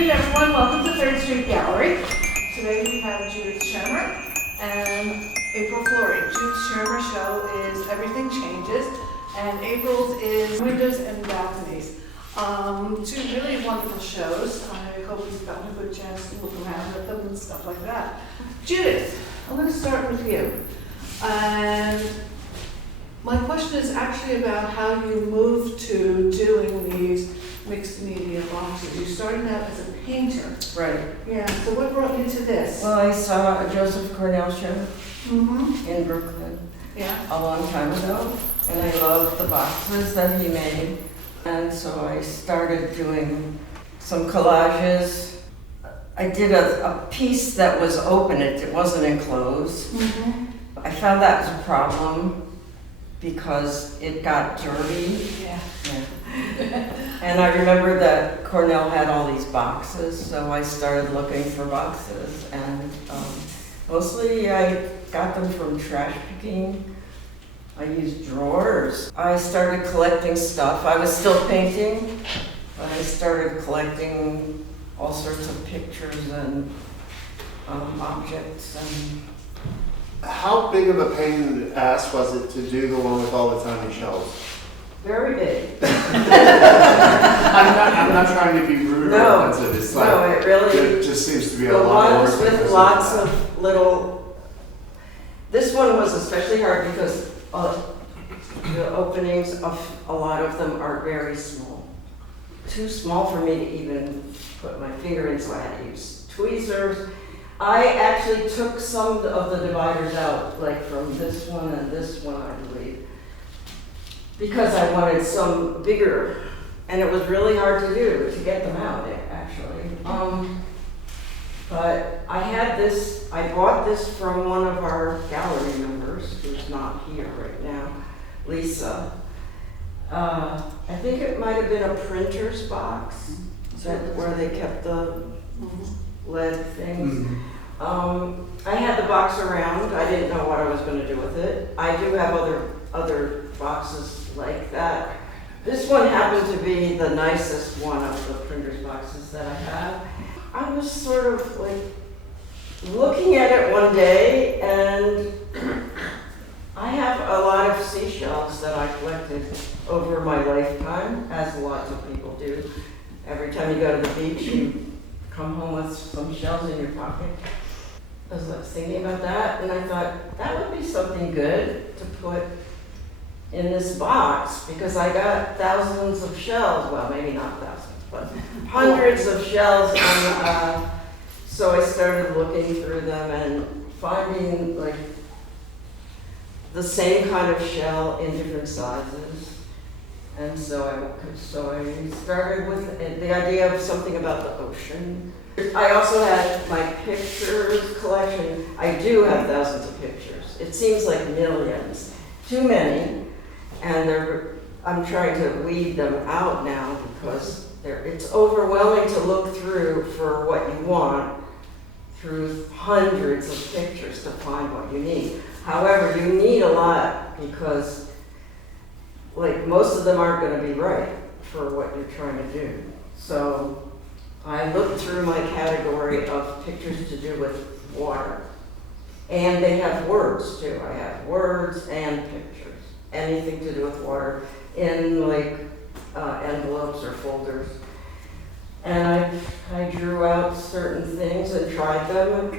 afternoon, everyone. Welcome to Third Street Gallery. Today we have Judith Schermer and April Flory. Judith's Schermer show is Everything Changes, and April's is Windows and Balconies. Two really wonderful shows. I hope you've gotten a good chance to look around at them and stuff like that. Judith, I'm going to start with you. And my question is actually about how you moved to doing these mixed media boxes. You started out as a painter. Right. Yeah, so what brought you to this? Well, I saw a Joseph Cornell show Mm-hmm. in Brooklyn Yeah. a long time ago, and I loved the boxes that he made. And so I started doing some collages. I did a piece that was open, it wasn't enclosed. Mm-hmm. I found that was a problem because it got dirty. Yeah. And I remember that Cornell had all these boxes, so I started looking for boxes. And mostly I got them from trash picking. I used drawers. I started collecting stuff. I was still painting, but I started collecting all sorts of pictures and objects. And How big of a pain in the ass was it to do the one with all the tiny shells? very big. I'm not trying to be rude No, or offensive. It's like, No, it really. it just seems to be a The lot of ones work. with because lots that. of little, this one was especially hard because the openings of a lot of them are very small. Too small for me to even put my finger in, so I had to use tweezers. I actually took some of the dividers out, like from this one and this one, I believe, because I wanted some bigger, and it was really hard to do, to get them out, actually. But I had this, I bought this from one of our gallery members, who's not here right now, Lisa. I think it might have been a printer's box, where they kept the lead things. Mhm. I had the box around. I didn't know what I was going to do with it. I do have other boxes like that. This one happened to be the nicest one of the printer's boxes that I have. I was sort of like looking at it one day, and I have a lot of seashells that I collected over my lifetime, as lots of people do. Every time you go to the beach, you come home with some shells in your pocket. I was like thinking about that, and I thought that would be something good to put in this box, because I got thousands of shells, well, maybe not thousands, but hundreds of shells, and so I started looking through them and finding like the same kind of shell in different sizes. And so I started with the idea of something about the ocean. I also had my pictures collection. I do have thousands of pictures. It seems like millions, too many, and I'm trying to weed them out now because it's overwhelming to look through for what you want through hundreds of pictures to find what you need. However, you need a lot because like most of them aren't going to be right for what you're trying to do. So I looked through my category of pictures to do with water. And they have words too. I have words and pictures. Anything to do with water in like envelopes or folders. And I drew out certain things and tried them.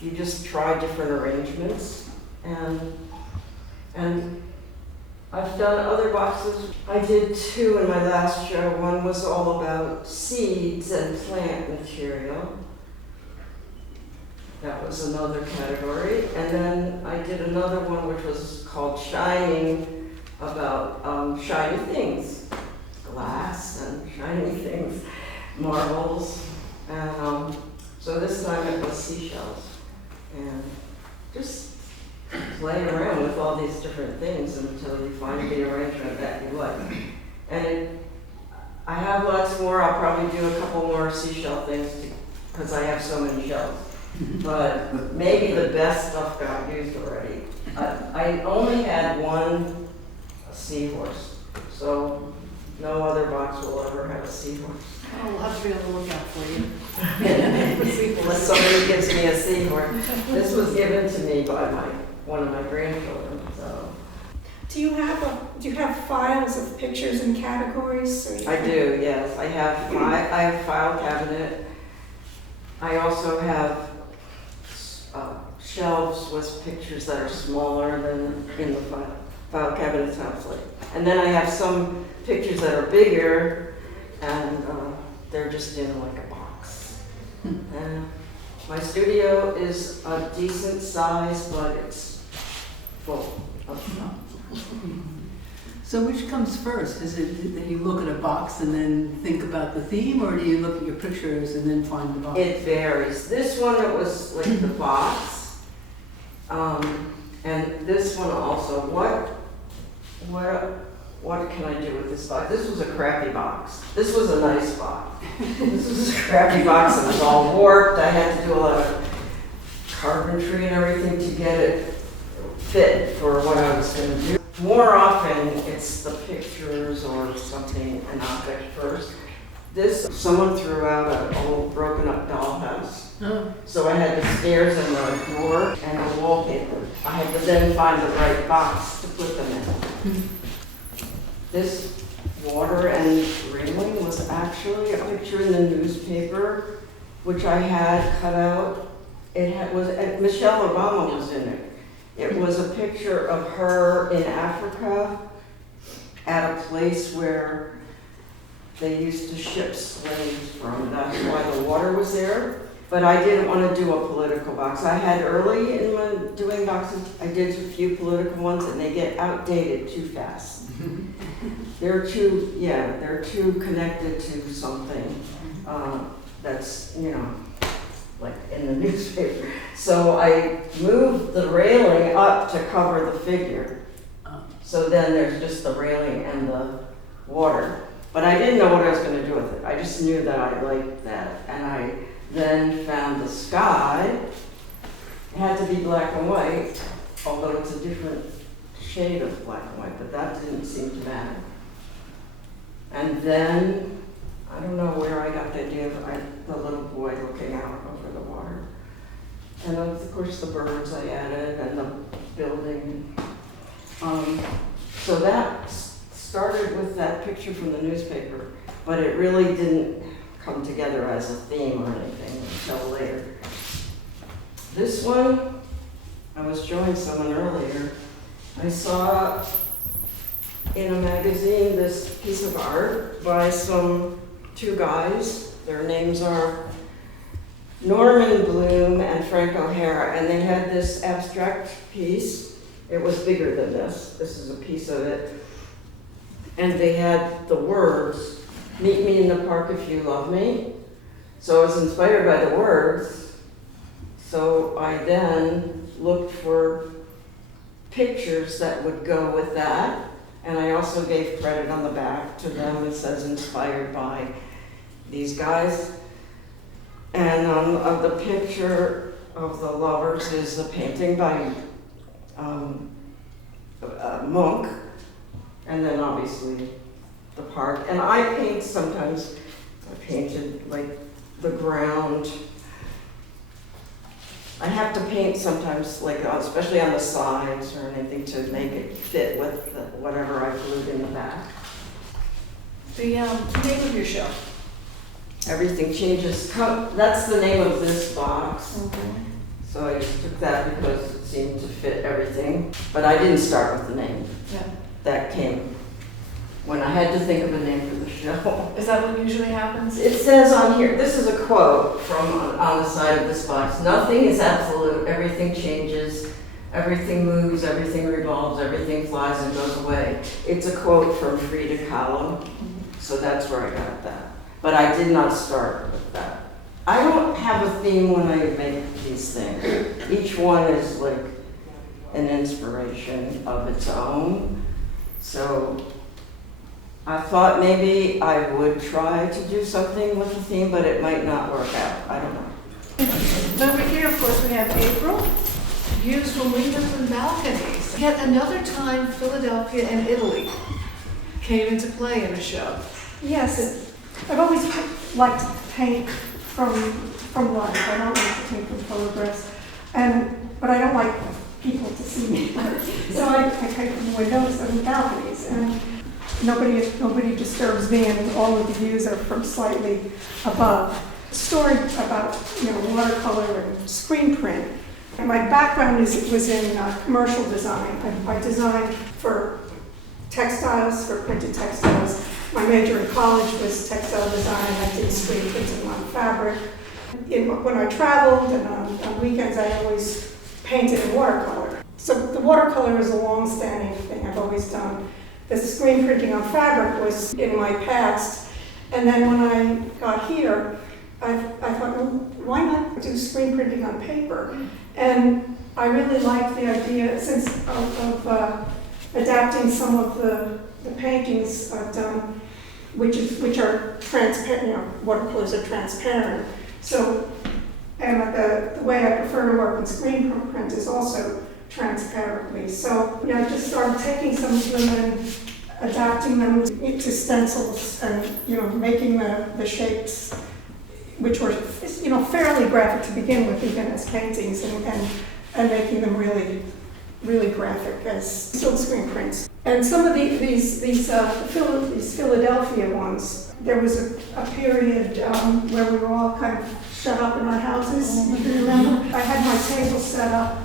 You just try different arrangements. And I've done other boxes. I did two in my last show. One was all about seeds and plant material. That was another category. And then I did another one which was called Shining, about shiny things. Glass and shiny things, marbles. And so this time it was seashells. And just play around with all these different things until you find the arrangement that you like. And I have lots more. I'll probably do a couple more seashell things because I have so many shells. But maybe the best stuff got used already. I only had one seahorse, so No other box will ever have a seahorse. Oh, we'll have to be on the lookout for you. Unless somebody gives me a seahorse. This was given to me by one of my grandchildren, so. Do you have files of pictures and categories? So I do, yes. I have file cabinet. I also have shelves with pictures that are smaller than in the file cabinet sounds like. And then I have some pictures that are bigger and they're just in like a box. And my studio is a decent size, but it's full of stuff. So which comes first? Is it that you look at a box and then think about the theme, or do you look at your pictures and then find the box? It varies. This one, it was like the box. And this one also, what can I do with this box? This was a crappy box. This was a nice box. This was a crappy box that was all warped. I had to do a lot of carpentry and everything to get it fit for what I was going to do. More often, it's the pictures or something, an object first. This, someone threw out an old broken up dollhouse. Oh. So I had the stairs and the door and the wallpaper. I had to then find the right box to put them in. This water and railing was actually a picture in the newspaper, which I had cut out. Michelle Obama was in it. It was a picture of her in Africa at a place where they used to ship slaves from. That's why the water was there. But I didn't want to do a political box. I had early in my doing boxes, I did a few political ones and they get outdated too fast. They're too connected to something that's, like in the newspaper. So I moved the railing up to cover the figure. So then there's just the railing and the water. But I didn't know what I was going to do with it. I just knew that I liked that. And I then found the sky. It had to be black and white, although it's a different shade of black and white, but that didn't seem to matter. And then, I don't know where I got the idea of the little boy looking out over the water. And of course the birds I added and the building. So that started with that picture from the newspaper, but it really didn't come together as a theme or anything until later. This one, I was showing someone earlier. I saw in a magazine this piece of art by two guys. Their names are Norman Bloom and Frank O'Hara, and they had this abstract piece. It was bigger than this. This is a piece of it. And they had the words, "Meet me in the park if you love me." So I was inspired by the words. So I then looked for pictures that would go with that. And I also gave credit on the back to them. It says inspired by these guys. And of the picture of the lovers is a painting by Monk. And then obviously the park. And I paint sometimes, I painted like the ground. I have to paint sometimes, like especially on the sides or anything to make it fit with whatever I glued in the back. The name of your show. Everything changes. That's the name of this box. Mm-hmm. So I just took that because it seemed to fit everything. But I didn't start with the name. Yeah. That came when I had to think of a name for the show. Is that what usually happens? It says on here, this is a quote from on the side of this box. Nothing is absolute, everything changes, everything moves, everything revolves, everything flies and goes away. It's a quote from Frida Kahlo, so that's where I got that. But I did not start with that. I don't have a theme when I make these things. Each one is like an inspiration of its own. So I thought maybe I would try to do something with the theme, but it might not work out. I don't know. Over here, of course, we have April, views from windows and balconies. Yet another time, Philadelphia and Italy. came into play in a show? Yes, I've always liked to paint from life. I don't like to paint from photographs, but I don't like people to see me. So I paint from windows and balconies, and nobody disturbs me, and all of the views are from slightly above. Story about watercolor and screen print. And my background was in commercial design. I designed for textiles, for printed textiles. My major in college was textile design. I did screen printing on fabric. When I traveled and on weekends, I always painted in watercolor. So the watercolor is a long-standing thing I've always done. The screen printing on fabric was in my past. And then when I got here, I thought, well, why not do screen printing on paper? And I really like the idea of adapting some of the paintings I've done, which are transparent. Watercolors are transparent. So, and the way I prefer to work in screen print is also transparently. So, I just started taking some of them and adapting them into stencils, and making the shapes, which were fairly graphic to begin with, even as paintings, and making them really, really graphic as silk screen prints. And some of these Philadelphia ones, there was a period where we were all kind of shut up in our houses. You can remember? I had my table set up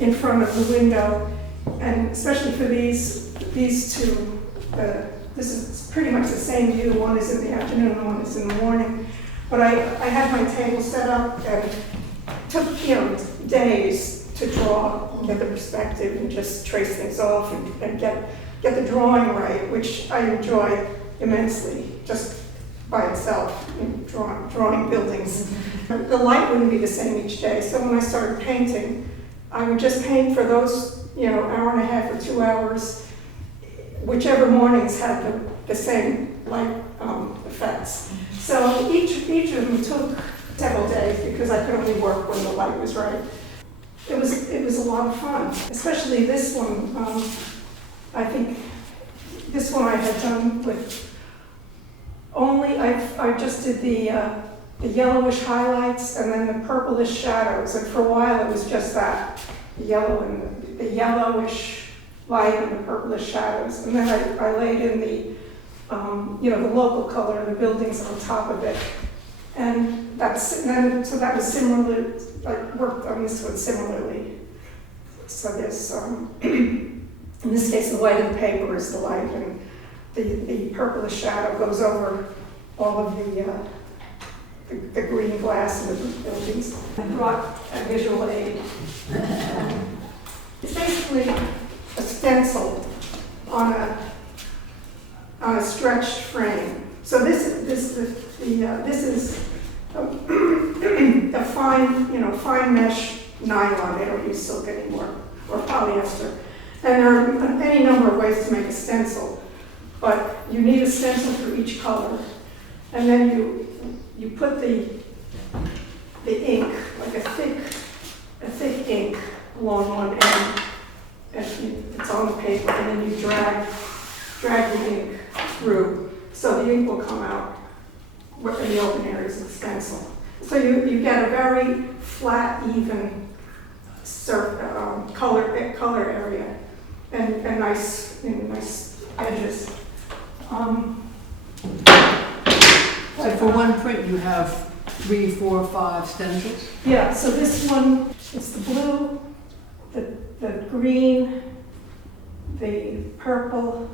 in front of the window, and especially for these two. This is pretty much the same view. One is in the afternoon, and one is in the morning. But I had my table set up, and took days to draw, get the perspective, and just trace things off and get the drawing right, which I enjoy immensely just by itself, drawing buildings. The light wouldn't be the same each day, so when I started painting, I would just paint for those hour and a half or 2 hours, whichever mornings had the same light effects. So each of them took several days because I could only work when the light was right. It was a lot of fun, especially this one. I think this one I had done with only, I just did the yellowish highlights and then the purplish shadows, and for a while it was just that, the yellowish light and the purplish shadows, and then I laid in the local color of the buildings on top of it, and so that was similar. I worked on this one similarly. So there's in this case the white of the paper is the light, and the purplish shadow goes over all of the green glass in the buildings. I brought a visual aid. It's basically a stencil on a stretched frame. So this is a fine mesh nylon. They don't use silk anymore, or polyester. And there are any number of ways to make a stencil, but you need a stencil for each color, and then you put the ink, like a thick ink, along one end. It's on the paper, and then you drag the ink through, so the ink will come out in the open areas of the stencil. So you get a very flat, even color area, and nice edges. So for one print, you have 3, 4, 5 stencils? Yeah. So this one, it's the blue, the green, the purple,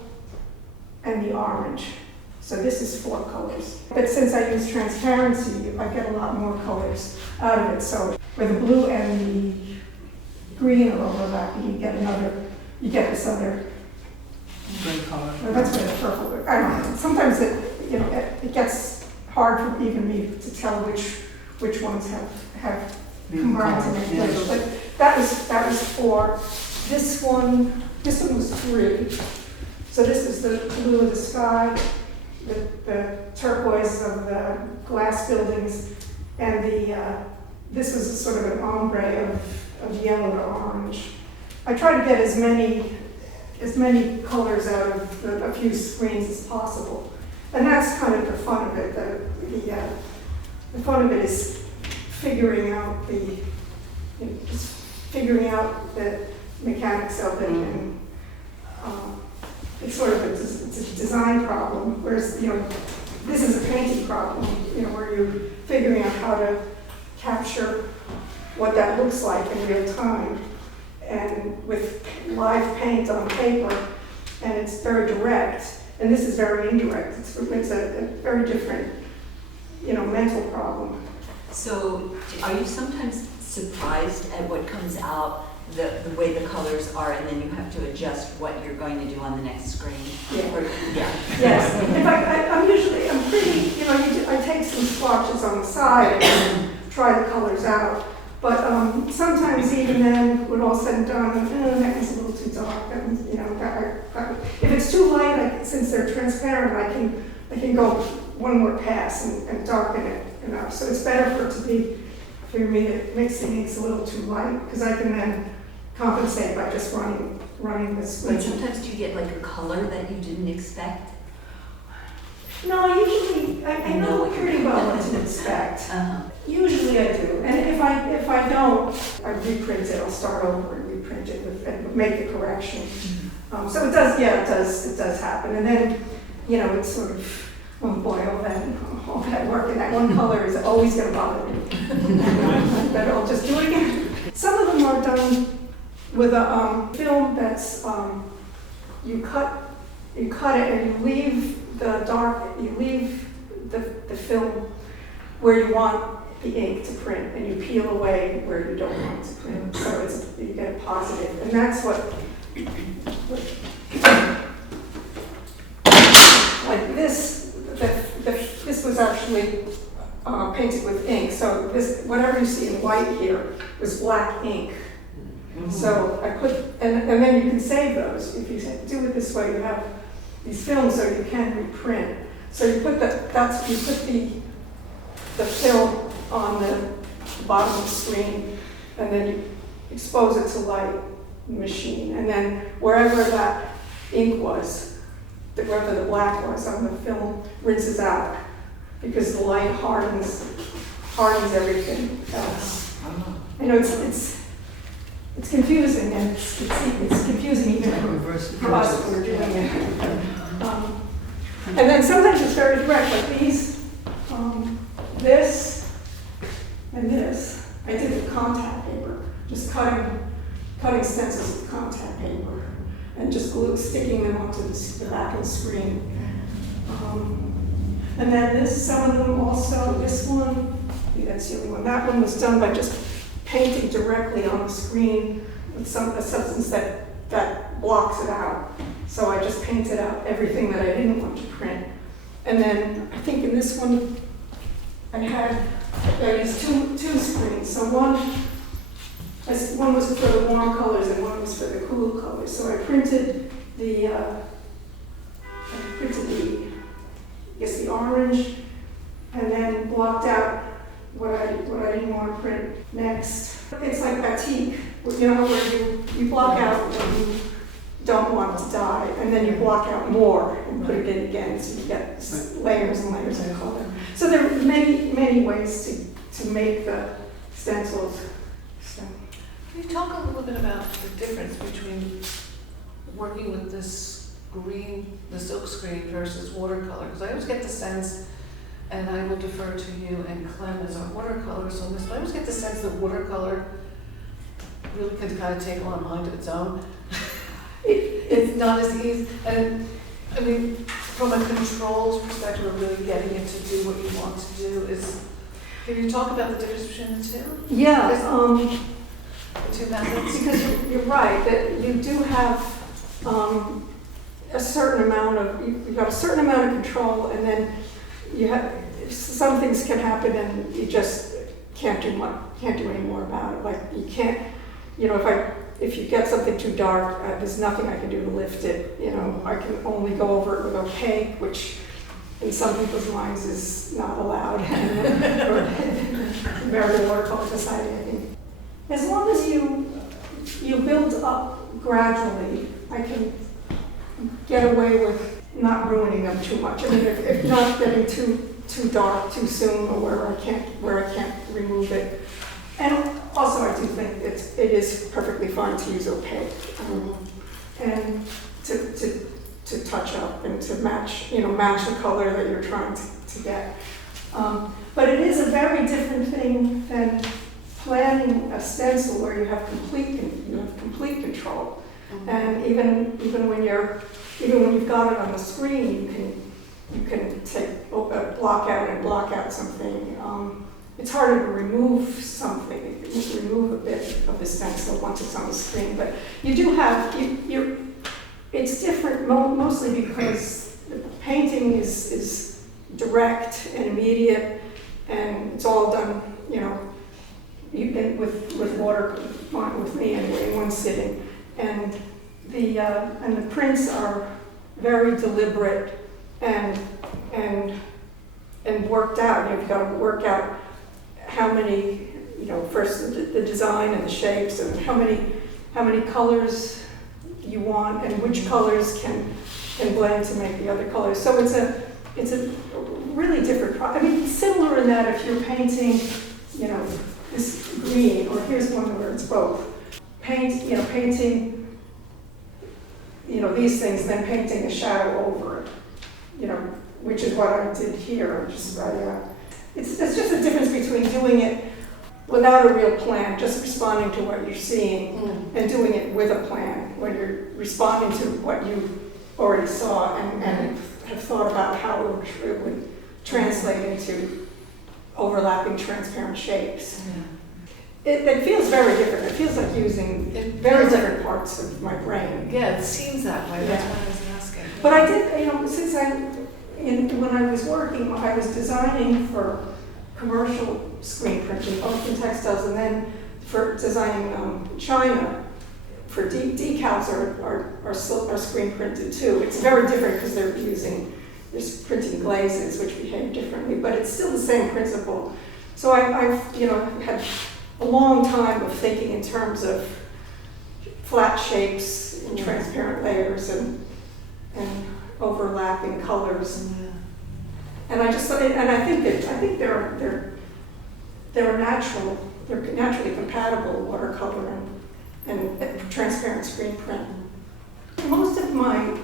and the orange. So this is 4 colors. But since I use transparency, I get a lot more colors out of it. So where the blue and the green are overlapping, you get this other Gray color. Well, that's where the purple. I don't know. Sometimes it gets hard for even me to tell which ones have combined to make flavor. But that was 4. This one was 3. So this is the blue of the sky, the turquoise of the glass buildings, and this was a sort of an ombre of yellow to orange. I try to get as many colors out of a few screens as possible. And that's kind of the fun of it. The fun of it is figuring out just figuring out the mechanics of it, and it's sort of it's a design problem, whereas this is a painting problem, where you're figuring out how to capture what that looks like in real time, and with live paint on paper, and it's very direct, and this is very indirect. It's a very different, mental problem. So are you sometimes surprised at what comes out, the way the colors are, and then you have to adjust what you're going to do on the next screen? Yeah. Yeah. Yes. In fact, I'm pretty, I take some swatches on the side and try the colors out. But sometimes even then, when all said and done, that was a little too dark. That was, if it's too light, since they're transparent, I can go one more pass and darken it. So it's better for me to mix the inks a little too light, because I can then compensate by just running this. But sometimes do you get like a color that you didn't expect? No, usually I know pretty well what to expect. Usually I do, and if I don't, I reprint it. I'll start over and reprint it and make the correction. So it does happen, and then it's sort of, oh boy, all that work in that one color is always going to bother me. But I'll just do it again. Some of them are done with a film that's you cut it and you leave the film where you want the ink to print, and you peel away where you don't want it to print. So you get a positive, and that's what like this. This was actually painted with ink. So whatever you see in white here was black ink. So I put, and then you can save those. If you do it this way, you have these films so you can reprint. So you put the film on the bottom of the screen, and then you expose it to light in the machine. And then wherever that ink was, wherever the black was on the film, rinses out, because the light hardens everything else. It's confusing, and it's confusing even for us when we're doing it. And then sometimes it's very direct, like these, this and this. I did with contact paper, just cutting stencils with contact paper, and just sticking them onto the back of the screen. And then some of them also, this one, I think that's the only one. That one was done by just painting directly on the screen with a substance that blocks it out. So I just painted out everything that I didn't want to print. And then I think in this one, there is two screens. So one was for the warm colors and one was for the cool colors. So I printed the the orange, and then blocked out what I didn't want to print next. It's like batik, where you block out what you don't want to dye, and then you block out more and put it in again, so you get layers and layers of color. So there are many ways to make the stencils. Can you talk a little bit about the difference between working with this green, the silk screen versus watercolor? Because I always get the sense, and I will defer to you and Clem as our watercolorist on this, but I always get the sense that watercolor really can kind of take on a mind of its own. It's not as easy, and I mean, from a controls perspective of really getting it to do what you want to do can you talk about the difference between the two? Yeah, The two methods? because you're right, that you do have a certain amount of, you've got a certain amount of control, and then you have, some things can happen and you just can't do any more about it. Like you can't, if you get something too dark, there's nothing I can do to lift it. I can only go over it with opaque, which in some people's minds is not allowed. Or American Watercolor Society, I think. As long as you build up gradually, I can get away with not ruining them too much. I mean, if not getting too dark too soon, or where I can't remove it. And also, I do think it is perfectly fine to use opaque, and to touch up and to match the color that you're trying to get. But it is a very different thing than planning a stencil where you have complete control. And even when you've got it on the screen, you can block out something. It's harder to remove something, remove a bit of the stencil once it's on the screen. But you do have it's different mostly because the painting is direct and immediate, and it's all done, with water, with me anyway, in one sitting. And the prints are very deliberate and worked out. You've got to work out how many, first the design and the shapes, and how many colors you want, and which colors can blend to make the other colors. So it's a really different I mean, similar in that if you're painting, this green, or here's one where it's both. Painting, these things, then painting a shadow over it, which is what I did here. It's just a difference between doing it without a real plan, just responding to what you're seeing, and doing it with a plan, when you're responding to what you already saw and have thought about how it would translate into overlapping transparent shapes. It feels very different. It feels like using very different parts of my brain. Yeah, it seems that way. That's why I was asking. But I did, since when I was working, I was designing for commercial screen printing, both in textiles and then for designing China. For decals are screen printed too. It's very different because they're printing glazes, which behave differently, but it's still the same principle. So I've had a long time of thinking in terms of flat shapes and transparent layers and overlapping colors. And I just and I think they're naturally compatible, watercolor and transparent screen print. Most of my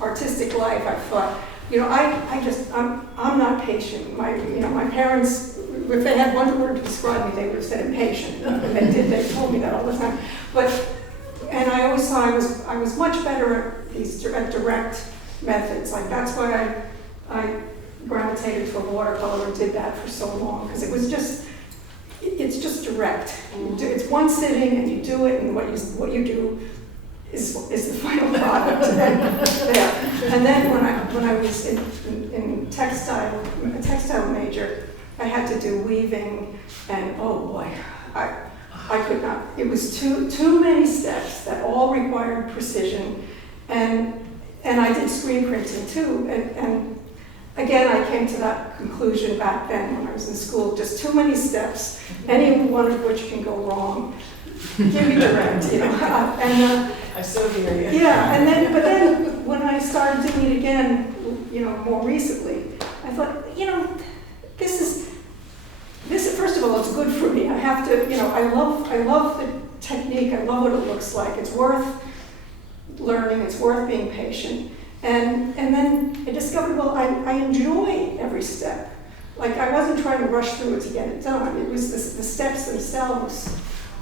artistic life, I thought, I'm not patient. My parents, if they had one word to describe me, they would have said impatient, and they told me that all the time. And I always thought I was much better at these direct methods. Like that's why I gravitated toward watercolor and did that for so long, because it's just direct. It's one sitting and you do it, and what you do is the final product. And then when I was in a textile major, I had to do weaving, and oh boy, I could not. It was too many steps that all required precision, and I did screen printing too, and again, I came to that conclusion back then when I was in school, just too many steps, any one of which can go wrong. Give me direct, and I so hear you. yeah, but then when I started doing it again, more recently, I thought, this is first of all, it's good for me. I have to, I love the technique. I love what it looks like. It's worth learning. It's worth being patient. And then I discovered, well, I enjoy every step. Like I wasn't trying to rush through it to get it done. It was the steps themselves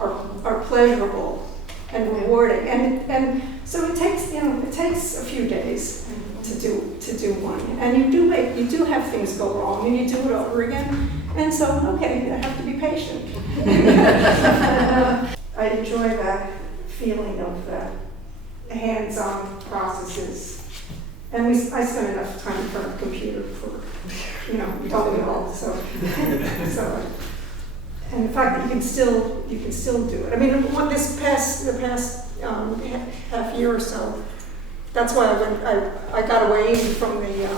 are pleasurable and rewarding. And so it takes a few days to do one. And you do have things go wrong, and you do it over again. And so, okay, I have to be patient. I enjoy that feeling of the hands-on processes. And I spend enough time in front of a computer for, doing it all. So, and the fact that you can still do it. I mean, the past half year or so, that's why I got away from the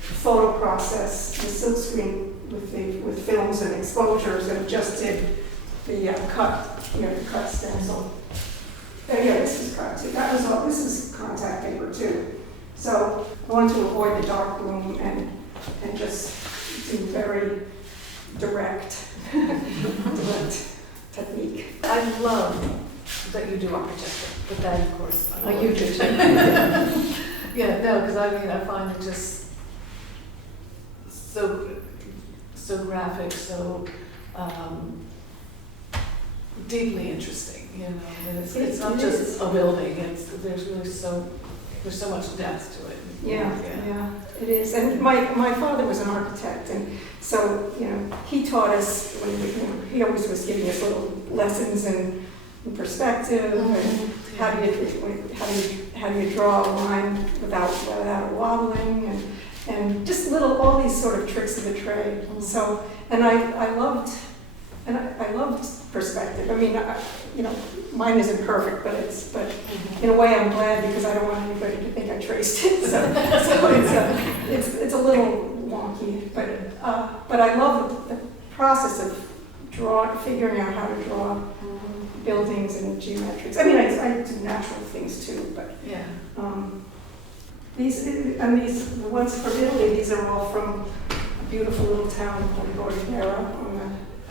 photo process, the silkscreen with films and exposures, and just did the cut stencil. Yeah, this is contact, that was all, this is contact paper too. So I wanted to avoid the dark room and just do very direct, direct technique. I love that you do architecture, but that of course. I Like you do too. Yeah, no, because I mean, I find it just so graphic, so deeply interesting, you know. And it's not It just is. a building, there's really there's so much depth to it. Yeah, it is. And my father was an architect, and so, you know, he taught us, when we, you know, he always was giving us little lessons in perspective, and how do you draw a line without it wobbling, and just all these sort of tricks of the trade. So, and I loved perspective. I mean, you know, mine isn't perfect, but in a way I'm glad, because I don't want anybody to think I traced it. So it's a little wonky, but I love the process of figuring out how to draw buildings and geometrics. I mean, I do natural things too, but Yeah. the ones from Italy, these are all from a beautiful little town called Riviera.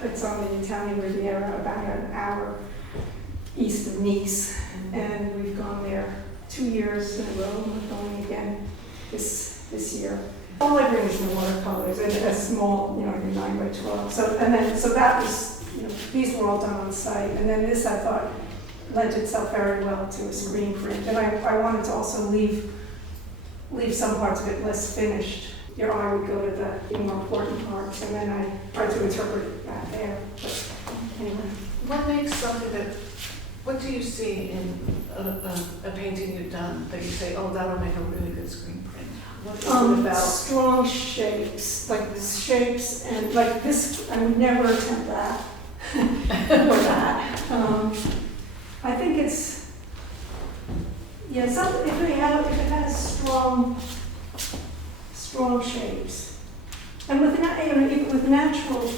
It's on the Italian Riviera, about an hour east of Nice, and we've gone there 2 years in a row, and we're going again this year. All I bring is the watercolors, and a small, you know, 9 by 12. So that was, you know, these were all done on site, and then this I thought lent itself very well to a screen print, and I wanted to also leave some parts of it less finished. Your eye would go to the more important parts, and then I tried to interpret that there. But anyway, What makes something what do you see in a painting you've done that you say, oh, that'll make a really good screen print? What is it about? strong shapes, like the shapes, and like this, I would never attempt that or that. I think it's, yeah, if it has strong shapes, and with even with natural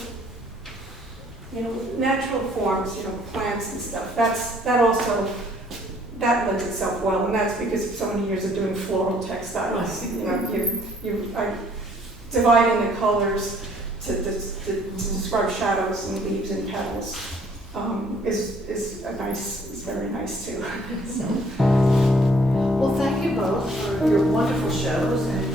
forms, you know, plants and stuff. That lends itself well, and that's because of so many years of doing floral textiles. You know, you are dividing the colors to describe shadows and leaves and petals is very nice too. So. Well, thank you both for your wonderful shows and